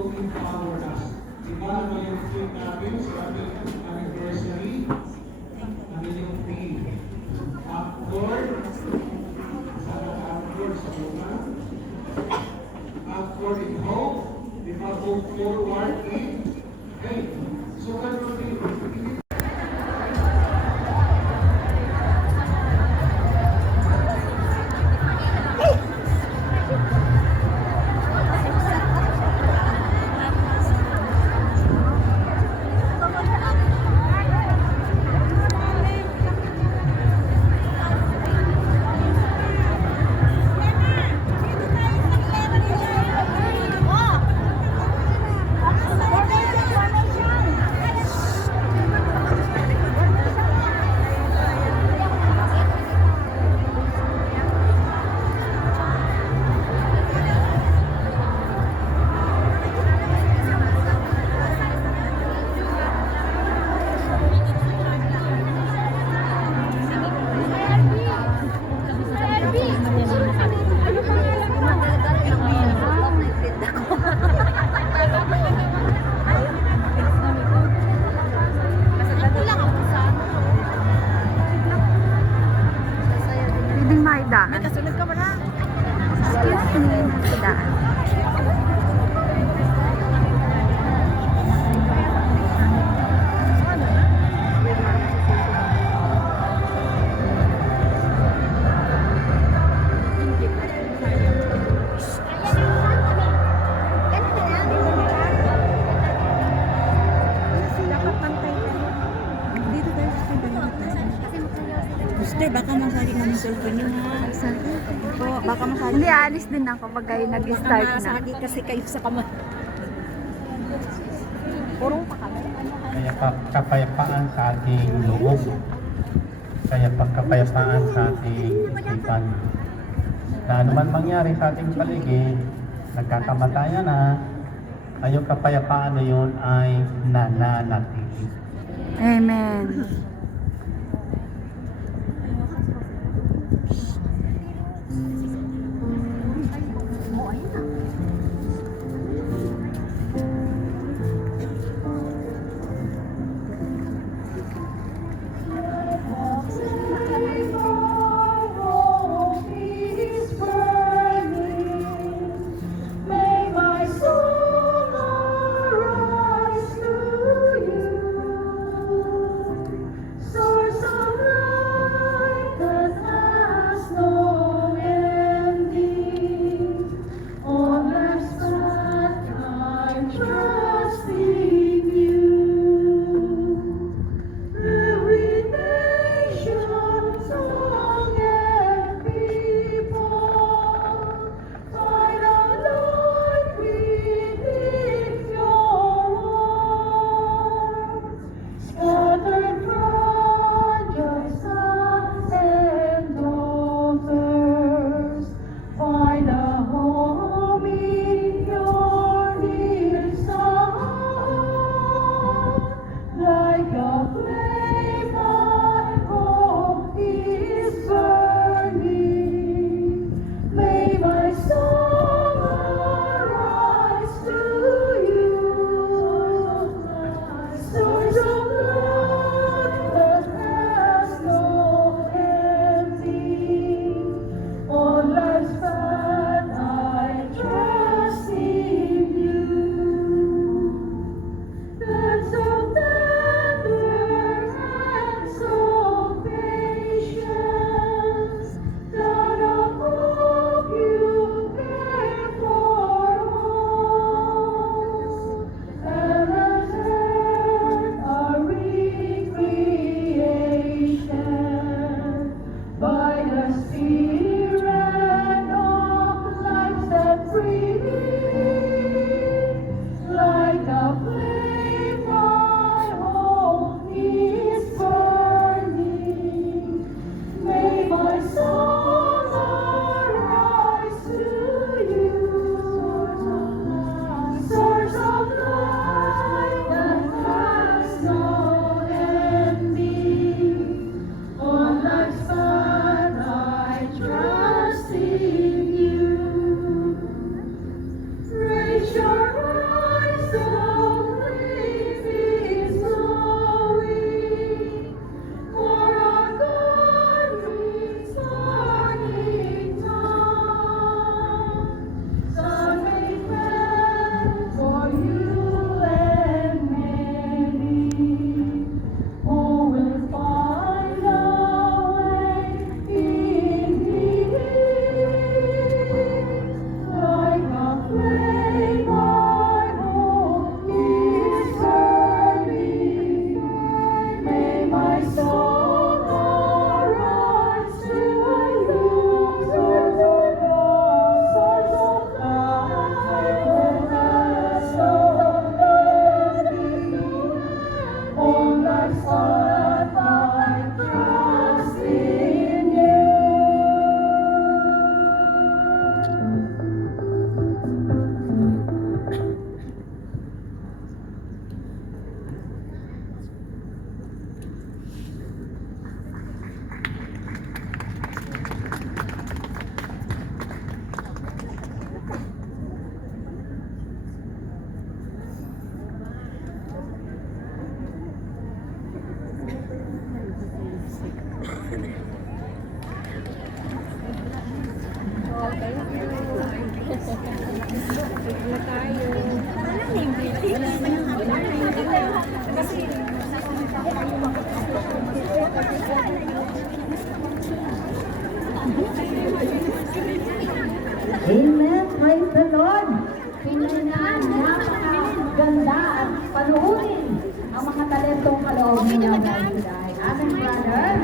to empower us. Diba naman yung tweet natin sa ating anniversary? Ano yung theme? Upward. Upward sa bunga. Upward in hope. Diba? Hope forward in faith. So, ganun din. Pwedeng maidaan. May kasunod ka ba na? Excuse me, maidaan. Gusto, baka masali ka ng cellphone nyo ha. Po, baka masali. Hindi, alis din ako pag kayo nag-start na. Masali kasi kayo sa kamay. Purong pa kami. Kaya kapayapaan sa ating loob. Kaya pagkapayapaan sa ating isipan. Na anuman mangyari sa ating paligid, nagkakamatayan na, ay yung kapayapaan na yun ay nananatili. Amen. panuurin ang mga talentong kaloob mo ng Dahil. Amen, brother.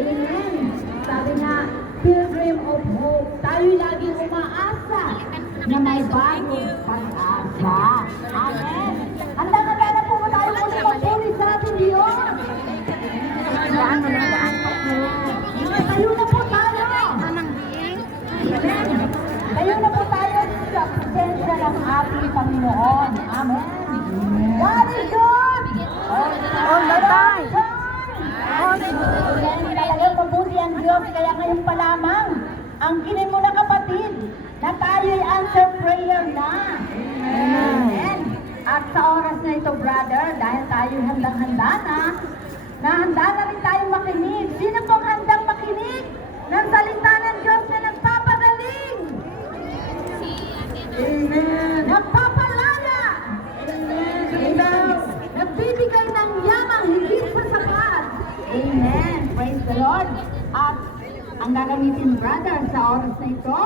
Amen. Sabi nga, Pilgrim of Hope, tayo'y laging umaasa na may bagong pag-asa. Amen. Handa-handa na po ba tayo muli magpuri sa ating Diyos? Daan mo na, daan. Tayo na po tayo. Tayo na po tayo sa presensya ng ating Panginoon. Amen. God is good. All the time. Amen. Talagang mabuti ang Diyos. Kaya ngayon pa lamang, angkinin mo na kapatid, na tayo'y answer prayer na. Amen. At sa oras na ito, brother, dahil tayo'y handang-handa na handa na rin tayong makinig. Sino pong handang makinig ng salita ng Diyos na nagpapagaling? Amen. Nagpapalaya. Amen. Nagbibigay ng yamang higit sa sapat. Amen. Praise the Lord. At ang gagamitin, brother, sa oras na ito,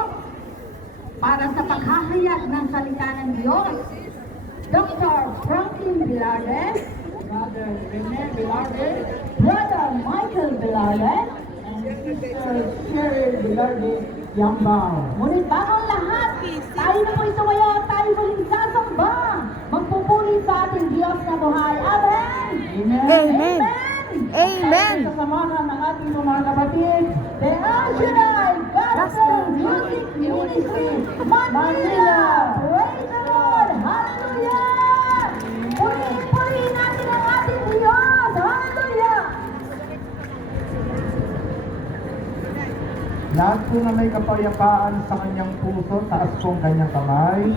para sa paghahayag ng salita ng Diyos, Dr. Franklin Velarde, Brother Rene Velarde, Brother Michael Velarde, and Sister Cheryl Velarde Yambao. Ngunit bago ang lahat, tayo na po ito ngayon, tayo muling sasamba, magpupuri sa ating Diyos na buhay. Amen! Amen. Amen. Sasamahan ng ating mga kapatid, the National Gospel Music Ministry, Manila! Praise the Lord! Hallelujah! Purihin natin ang ating Diyos! Hallelujah! Lahat po na may kapayapaan sa kanyang puso, taas po ang kanyang kamay.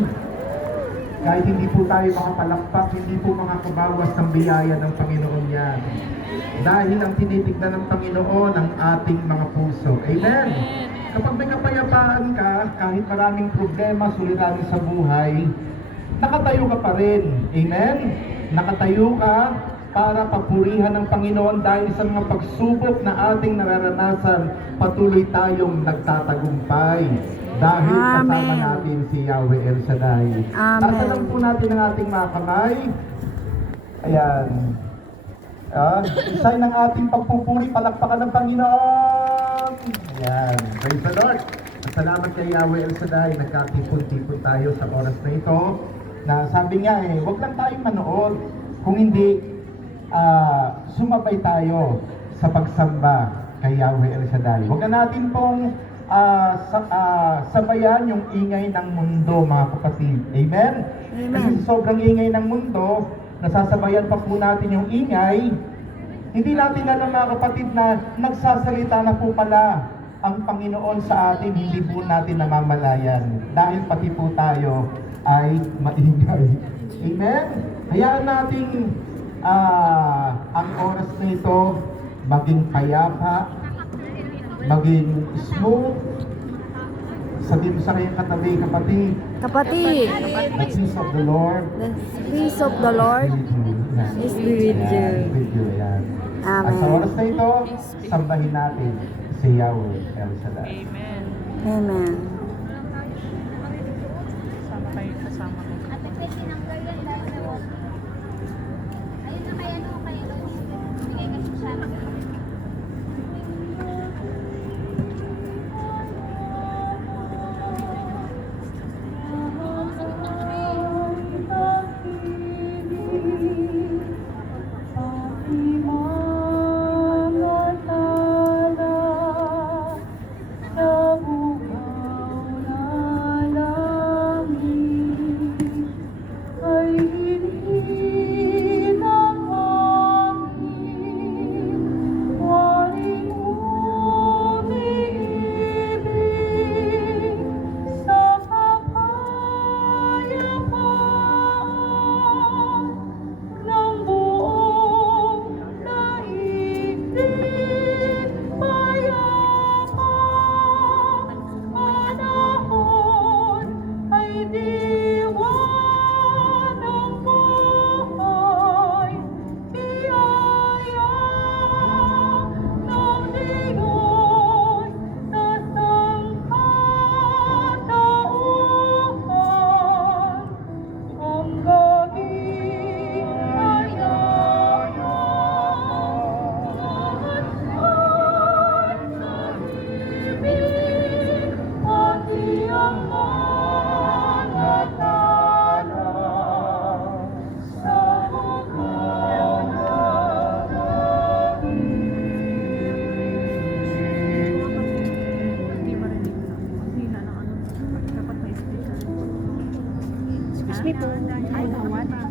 Kahit hindi po tayo makapalakpak, hindi po makakabawas ng biyaya ng Panginoon yan. Dahil ang tinitignan ng Panginoon ang ating mga puso. Amen? Kapag may kapayapaan ka, kahit maraming problema, suliranin sa buhay, nakatayo ka pa rin. Amen? Nakatayo ka para papurihan ng Panginoon dahil sa mga pagsubok na ating nararanasan, patuloy tayong nagtatagumpay. Dahil kasama Amen. natin si Yahweh El Shaddai. Amen. Tasalang po natin ang ating mga kamay. Ayan. Isay ng ating pagpupuri, palakpakan ng Panginoon. Ayan. Praise the Lord. Salamat kay Yahweh El Shaddai. Nagkatipon-tipon tayo sa oras na ito. Na sabi nga huwag lang tayong manood. Kung hindi, sumabay tayo sa pagsamba kay Yahweh El Shaddai. Huwag na natin pong sabayan yung ingay ng mundo, mga kapatid. Amen? Amen. Kasi sobrang ingay ng mundo, nasasabayan pa po natin yung ingay, hindi natin alam, mga kapatid, na nagsasalita na po pala ang Panginoon sa atin, hindi po natin namamalayan. Dahil pati po tayo ay maingay. Amen? Hayaan natin ang oras na ito maging payapa, maging smooth. Sabihin mo sa kanyang katabi, kapatid, Kapatid, the peace of the Lord the peace of the Lord is with you. with you. Yan. At sa Amen. oras na ito, sambahin natin si Yahweh El Shaddai. Amen. Ay Happy po. Ay, bawat.